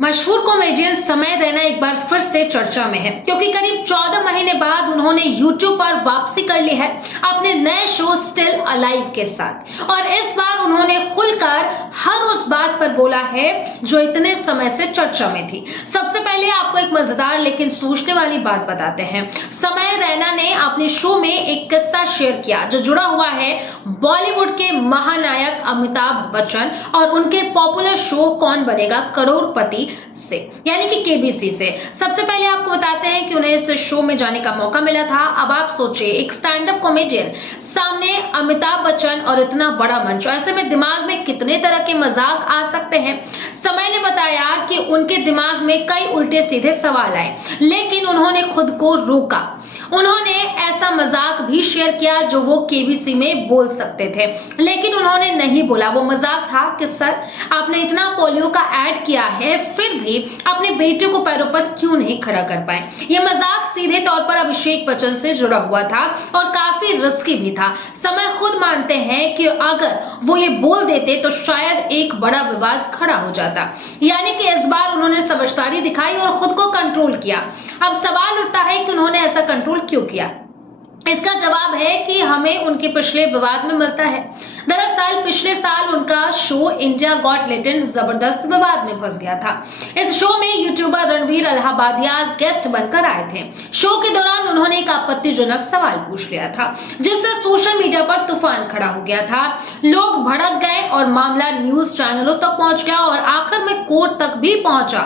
मशहूर कॉमेडियन समय रैना एक बार फिर से चर्चा में है क्योंकि करीब 14 महीने बाद उन्होंने YouTube पर वापसी कर ली है अपने नए शो स्टिल अलाइव के साथ। और इस बार उन्होंने खुलकर हर उस बात पर बोला है जो इतने समय से चर्चा में थी। सबसे पहले आपको एक मजेदार लेकिन सोचने वाली बात बताते हैं। समय रैना ने अपने शो में एक किस्सा शेयर किया जो जुड़ा हुआ है बॉलीवुड के महानायक अमिताभ बच्चन और उनके पॉपुलर शो कौन बनेगा करोड़पति से, यानी कि केबीसी से। सबसे पहले आपको बताते हैं कि उन्हें इस शो में जाने का मौका मिला था। अब आप सोचिए, एक स्टैंड अप कॉमेडियन सामने अमिताभ बच्चन और इतना बड़ा मंच, ऐसे में दिमाग में कितने तरह के मजाक आ सकते हैं। समय ने बताया कि उनके दिमाग में कई उल्टे सीधे सवाल आए, लेकिन उन्होंने खुद को रोका। उन्होंने ऐसा मजाक भी शेयर किया जो वो केबीसी में बोल सकते थे, लेकिन उन्होंने नहीं बोला। वो मजाक था कि सर, आपने इतना पोलियो का ऐड किया है, फिर भी अपने बेटे को पैरों पर क्यों नहीं खड़ा कर पाए। ये मजाक सीधे तौर पर अभिषेक बच्चन से जुड़ा हुआ था और काफी रिस्की भी था। समय खुद मानते हैं कि अगर वो ये बोल देते तो शायद एक बड़ा विवाद खड़ा हो जाता, यानी कि इस बार उन्होंने समझदारी दिखाई और खुद को कंट्रोल किया। अब सवाल उठता है कि उन्होंने ऐसा कंट्रोल क्यों किया। इसका जवाब है कि हमें उनके पिछले विवाद में मिलता है। दरअसल पिछले साल उनका शो इंडिया गॉट टैलेंट जबरदस्त विवाद में फंस गया था। इस शो में यूट्यूबर रणवीर अलाहाबादिया गेस्ट बनकर आए थे। शो के दौरान उन्होंने एक आपत्तिजनक सवाल पूछ लिया था जिससे सोशल मीडिया पर तूफान खड़ा हो गया था। लोग भड़क गए और मामला न्यूज चैनलों तक पहुंच गया और आखिर में कोर्ट तक भी पहुंचा।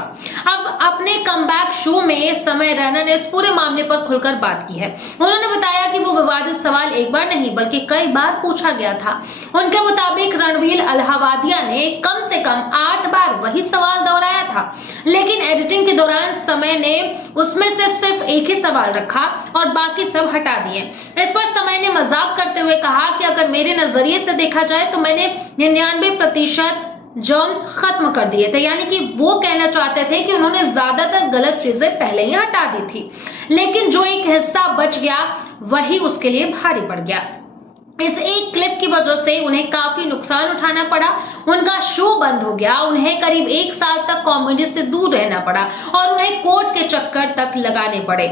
अब अपने कमबैक शो में समय रैना ने इस पूरे मामले पर खुलकर बात की है। उन्होंने बताया कि वो विवादित सवाल एक बार नहीं बल्कि कई बार पूछा गया था। उनके मुताबिक रणवीर अलाहाबादिया ने कम से कम 8 बार वही सवाल दोहराया था, लेकिन एडिटिंग के दौरान समय ने उसमें से सिर्फ एक ही सवाल रखा और बाकी सब हटा दिए। इस पर समय ने मजाक करते हुए कहा कि अगर मेरे नजरिए से देखा जाए तो मैंने 99% जर्म्स खत्म कर दिए थे, यानी कि वो कहना चाहते थे कि उन्होंने ज्यादातर गलत चीजें पहले ही हटा दी थी, लेकिन जो एक हिस्सा बच गया वही उसके लिए भारी पड़ गया। इस एक क्लिप की वजह से उन्हें काफी नुकसान उठाना पड़ा। उनका शो बंद हो गया, उन्हें करीब 1 साल तक कॉमेडी से दूर रहना पड़ा और उन्हें कोर्ट के चक्कर तक लगाने पड़े।